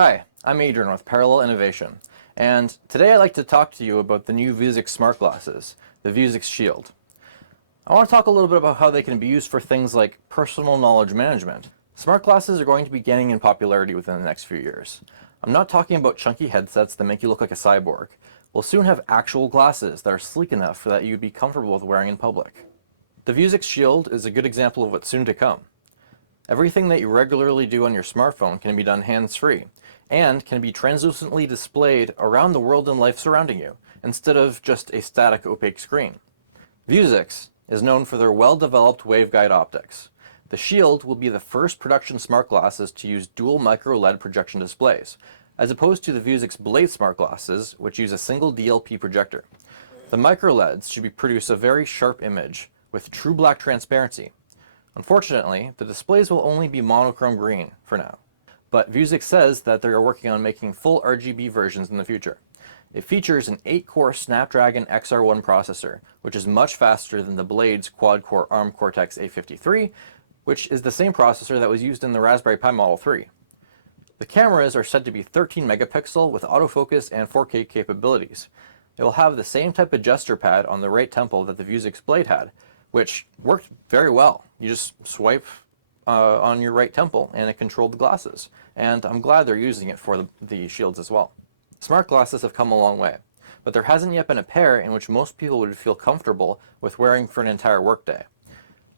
Hi, I'm Adrian with Parallel Innovation, and today I'd like to talk to you about the new Vuzix smart glasses, the Vuzix Shield. I want to talk a little bit about how they can be used for things like personal knowledge management. Smart glasses are going to be gaining in popularity within the next few years. I'm not talking about chunky headsets that make you look like a cyborg. We'll soon have actual glasses that are sleek enough that you'd be comfortable with wearing in public. The Vuzix Shield is a good example of what's soon to come. Everything that you regularly do on your smartphone can be done hands-free, and can be translucently displayed around the world and life surrounding you, instead of just a static opaque screen. Vuzix is known for their well-developed waveguide optics. The Shield will be the first production smart glasses to use dual micro-LED projection displays, as opposed to the Vuzix Blade smart glasses, which use a single DLP projector. The micro-LEDs should produce a very sharp image with true black transparency. Unfortunately, the displays will only be monochrome green for now, but Vuzix says that they are working on making full RGB versions in the future. It features an 8-core Snapdragon XR1 processor, which is much faster than the Blade's quad-core ARM Cortex-A53, which is the same processor that was used in the Raspberry Pi Model 3. The cameras are said to be 13 megapixel with autofocus and 4K capabilities. It will have the same type of gesture pad on the right temple that the Vuzix Blade had, which worked very well. You just swipe on your right temple and it controlled the glasses. And I'm glad they're using it for the Shields as well. Smart glasses have come a long way, but there hasn't yet been a pair in which most people would feel comfortable with wearing for an entire workday.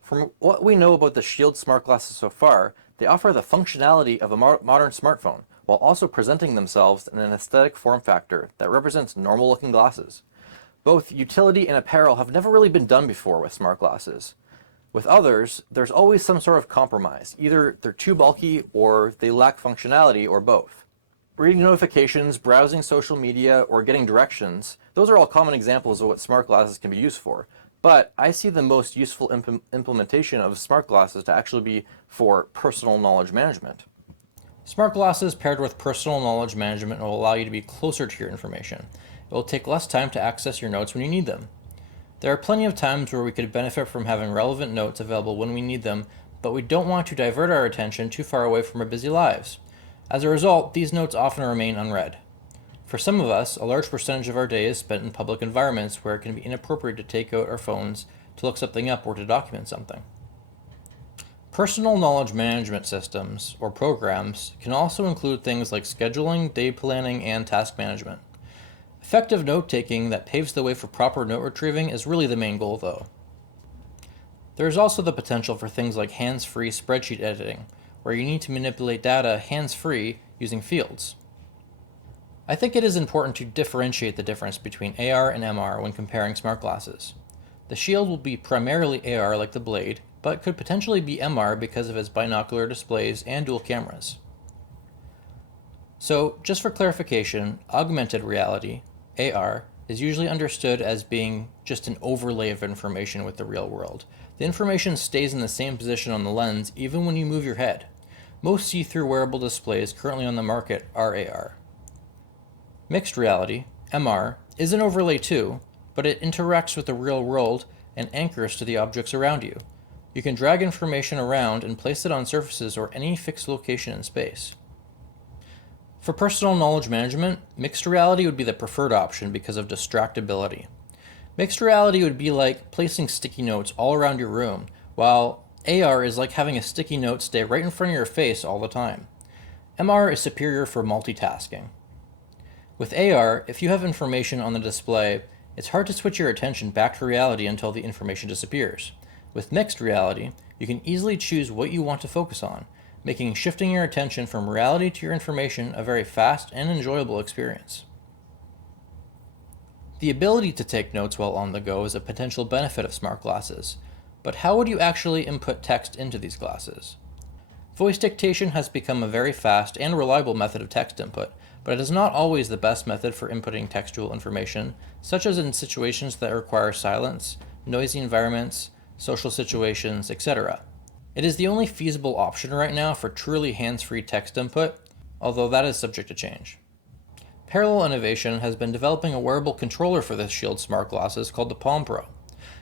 From what we know about the Shield smart glasses so far, they offer the functionality of a modern smartphone, while also presenting themselves in an aesthetic form factor that represents normal-looking glasses. Both utility and apparel have never really been done before with smart glasses. With others, there's always some sort of compromise. Either they're too bulky, or they lack functionality, or both. Reading notifications, browsing social media, or getting directions, those are all common examples of what smart glasses can be used for. But I see the most useful implementation of smart glasses to actually be for personal knowledge management. Smart glasses paired with personal knowledge management will allow you to be closer to your information. It will take less time to access your notes when you need them. There are plenty of times where we could benefit from having relevant notes available when we need them, but we don't want to divert our attention too far away from our busy lives. As a result, these notes often remain unread. For some of us, a large percentage of our day is spent in public environments where it can be inappropriate to take out our phones to look something up or to document something. Personal knowledge management systems, or programs, can also include things like scheduling, day planning, and task management. Effective note-taking that paves the way for proper note retrieving is really the main goal, though. There is also the potential for things like hands-free spreadsheet editing, where you need to manipulate data hands-free using fields. I think it is important to differentiate the difference between AR and MR when comparing smart glasses. The Shield will be primarily AR like the Blade, but could potentially be MR because of its binocular displays and dual cameras. So, just for clarification, augmented reality, AR, is usually understood as being just an overlay of information with the real world. The information stays in the same position on the lens even when you move your head. Most see-through wearable displays currently on the market are AR. Mixed reality, MR, is an overlay too, but it interacts with the real world and anchors to the objects around you. You can drag information around and place it on surfaces or any fixed location in space. For personal knowledge management, mixed reality would be the preferred option because of distractibility. Mixed reality would be like placing sticky notes all around your room, while AR is like having a sticky note stay right in front of your face all the time. MR is superior for multitasking. With AR, if you have information on the display, it's hard to switch your attention back to reality until the information disappears. With mixed reality, you can easily choose what you want to focus on, making shifting your attention from reality to your information a very fast and enjoyable experience. The ability to take notes while on the go is a potential benefit of smart glasses, but how would you actually input text into these glasses? Voice dictation has become a very fast and reliable method of text input, but it is not always the best method for inputting textual information, such as in situations that require silence, noisy environments, social situations, etc. It is the only feasible option right now for truly hands-free text input, although that is subject to change. Parallel Innovation has been developing a wearable controller for the Shield smart glasses called the Palm Pro.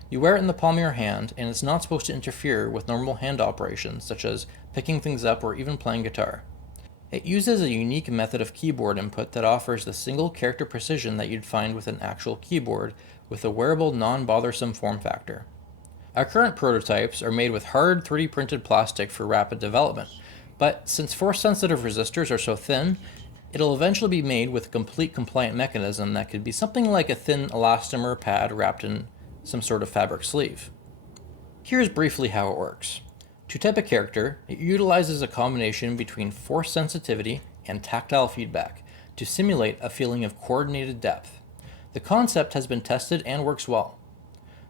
You wear it in the palm of your hand, and it's not supposed to interfere with normal hand operations, such as picking things up or even playing guitar. It uses a unique method of keyboard input that offers the single character precision that you'd find with an actual keyboard with a wearable, non-bothersome form factor. Our current prototypes are made with hard 3D printed plastic for rapid development, but since force-sensitive resistors are so thin, it'll eventually be made with a complete compliant mechanism that could be something like a thin elastomer pad wrapped in some sort of fabric sleeve. Here's briefly how it works. To type a character, it utilizes a combination between force sensitivity and tactile feedback to simulate a feeling of coordinated depth. The concept has been tested and works well.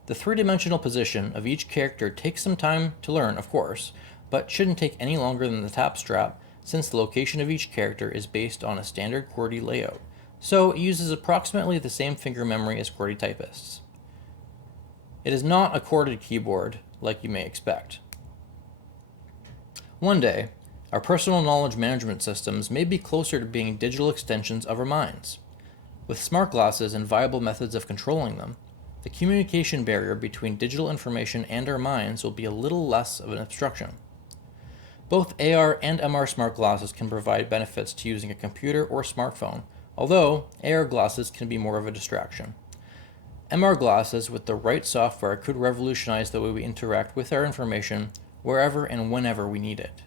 The three-dimensional position of each character takes some time to learn, of course, but shouldn't take any longer than the tap strap, since the location of each character is based on a standard QWERTY layout, so it uses approximately the same finger memory as QWERTY typists. It is not a corded keyboard, like you may expect. One day, our personal knowledge management systems may be closer to being digital extensions of our minds. With smart glasses and viable methods of controlling them, the communication barrier between digital information and our minds will be a little less of an obstruction. Both AR and MR smart glasses can provide benefits to using a computer or smartphone, although AR glasses can be more of a distraction. MR glasses with the right software could revolutionize the way we interact with our information wherever and whenever we need it.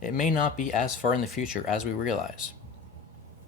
It may not be as far in the future as we realize.